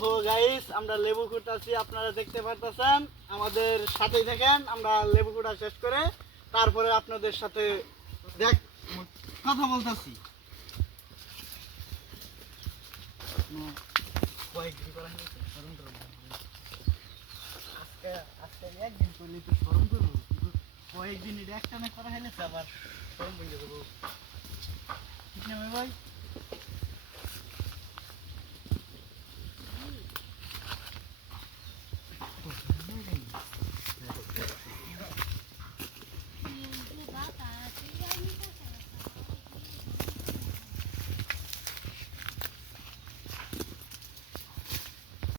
তো গাইস আমরা লেবু কুটাচ্ছি, আপনারা দেখতে পারতেছেন। আমাদের সাথেই থাকেন, আমরা লেবু কুটা শেষ করে তারপরে আপনাদের সাথে কথা বলতেছি। একদিন করলে তো স্মরণ করবো, কিন্তু কয়েকদিন এটা একটানা করা হলে আবার স্মরণ করে দেবো। ঠিক না ভাই?